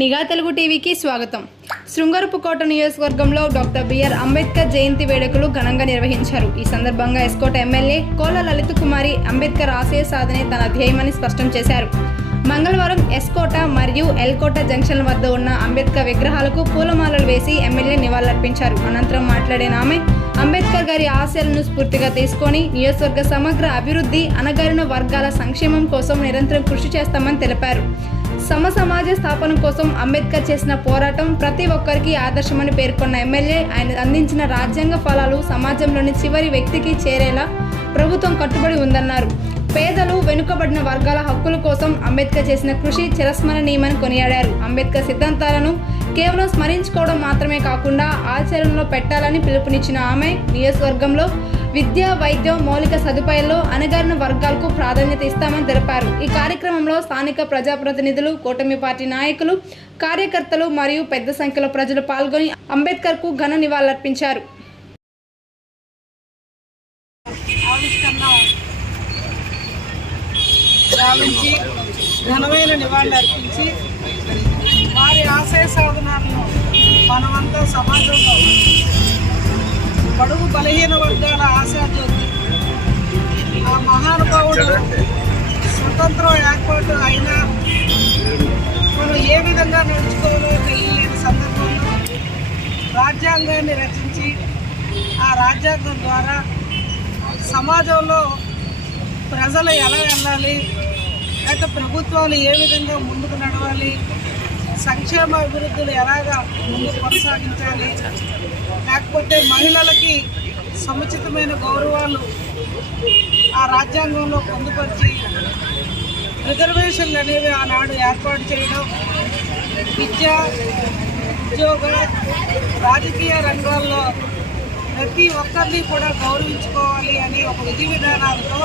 నిఘా తెలుగు టీవీకి స్వాగతం. శృంగరపుకోట నియోజకవర్గంలో డాక్టర్ బిఆర్ అంబేద్కర్ జయంతి వేడుకలు ఘనంగా నిర్వహించారు. ఈ సందర్భంగా ఎస్కోట ఎమ్మెల్యే కోల లలిత కుమారి అంబేద్కర్ ఆశయ సాధనే తన ధ్యేయమని స్పష్టం చేశారు. మంగళవారం ఎస్కోట మరియు ఎల్కోట జంక్షన్ల వద్ద ఉన్న అంబేద్కర్ విగ్రహాలకు పూలమాలలు వేసి ఎమ్మెల్యే నివాళులర్పించారు. అనంతరం మాట్లాడిన ఆమె అంబేద్కర్ గారి ఆశయాలను స్ఫూర్తిగా తీసుకొని నియోజకవర్గ సమగ్ర అభివృద్ధి, అణగారిన వర్గాల సంక్షేమం కోసం నిరంతరం కృషి చేస్తామని తెలిపారు. సమాజ స్థాపన కోసం అంబేద్కర్ చేసిన పోరాటం ప్రతి ఒక్కరికి ఆదర్శమని పేర్కొన్న ఎమ్మెల్యే ఆయన అందించిన రాజ్యాంగ ఫలాలు సమాజంలోని చివరి వ్యక్తికి చేరేలా ప్రభుత్వం కట్టుబడి ఉందన్నారు. పేదలు, వెనుకబడిన వర్గాల హక్కుల కోసం అంబేద్కర్ చేసిన కృషి చిరస్మరణీయమని కొనియాడారు. అంబేద్కర్ సిద్ధాంతాలను కేవలం స్మరించుకోవడం మాత్రమే కాకుండా ఆచరణలో పెట్టాలని పిలుపునిచ్చిన ఆమె నియోజకవర్గంలో విద్య, వైద్యం, మౌలిక సదుపాయాల్లో అణగారిన వర్గాలకు ప్రాధాన్యత ఇస్తామని తెలిపారు. ఈ కార్యక్రమంలో స్థానిక ప్రజాప్రతినిధులు, కూటమి పార్టీ నాయకులు, కార్యకర్తలు మరియు పెద్ద సంఖ్యలో ప్రజలు పాల్గొని అంబేద్కర్కు ఘన నివాళులర్పించారు. ఘనమైన నివాళులు అర్పించి వారి ఆశయ సాధనాలను మనమంతా సమాజంలో బడుగు బలహీన వర్గాల ఆశాజ్యోతి ఆ మహానుభావుడు స్వతంత్రం ఏర్పాటు అయినా మనం ఏ విధంగా నడుచుకోవాలో తెలియలేని సందర్భంలో రాజ్యాంగాన్ని రచించి ఆ రాజ్యాంగం ద్వారా సమాజంలో ప్రజలు ఎలా వెళ్ళాలి, లేకపోతే ప్రభుత్వాలు ఏ విధంగా ముందుకు నడవాలి, సంక్షేమ అభివృద్ధులు ఎలాగా ముందుకు కొనసాగించాలి, లేకపోతే మహిళలకి సముచితమైన గౌరవాలు ఆ రాజ్యాంగంలో పొందుపరిచి రిజర్వేషన్లు అనేవి ఆనాడు ఏర్పాటు చేయడం, విద్య, ఉద్యోగ, రాజకీయ రంగాల్లో ప్రతి ఒక్కరిని కూడా గౌరవించుకోవాలి అని ఒక విధి విధానాలతో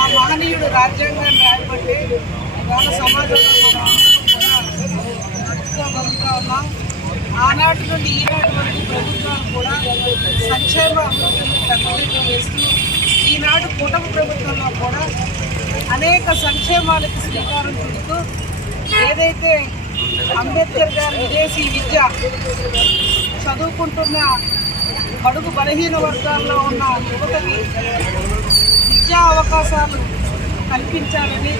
ఆ మహనీయుడు రాజ్యాంగాన్ని రాయబట్టి ఇవాళ సమాజంలో మనం కూడా నడుచుకోగలుగుతా ఉన్నాం. ఆనాటి నుండి ఈనాటి వరకు ప్రభుత్వాలు కూడా సంక్షేమ అభివృద్ధిని ప్రతినిధులు వేస్తూ ఈనాడు కూటమి ప్రభుత్వంలో కూడా అనేక సంక్షేమాలకు శ్రీకారం చుడుతూ ఏదైతే అంబేద్కర్ గారి విదేశీ విద్య చదువుకుంటున్న బడుగు బలహీన వర్గాల్లో ఉన్న యువతకి విద్యా అవకాశాలు కల్పించాలని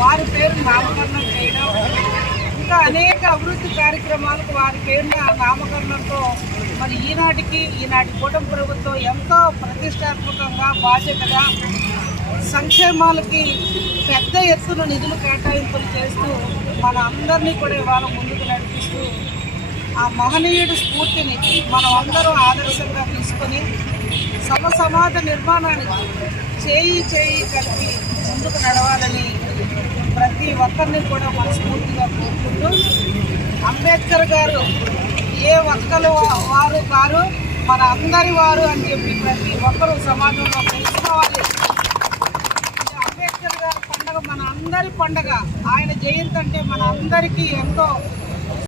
వారి పేరు నామకరణం చేయడం, ఇంకా అనేక అభివృద్ధి కార్యక్రమాలకు వారి పేరున నామకరణంతో మరి ఈనాటి కూటమి ప్రభుత్వం ఎంతో ప్రతిష్టాత్మకంగా, బాధ్యతగా సంక్షేమాలకి పెద్ద ఎత్తున నిధులు కేటాయింపులు చేస్తూ మన అందరినీ కూడా ఇవాళ ముందుకు నడిపిస్తూ ఆ మహనీయుడి స్ఫూర్తిని మనం అందరం ఆదర్శంగా తీసుకొని సమాజ నిర్మాణానికి చేయి కలిపి ముందుకు నడవాలని ప్రతి ఒక్కరిని కూడా మనస్ఫూర్తిగా కోరుకుంటూ, అంబేద్కర్ గారు ఏ ఒక్కరు వారు కారు, మన అందరి వారు అని చెప్పి ప్రతి ఒక్కరూ సమాజంలో తెలుసుకోవాలి. అంబేద్కర్ గారి పండుగ మన అందరి పండుగ. ఆయన జయంతి అంటే మన అందరికీ ఎంతో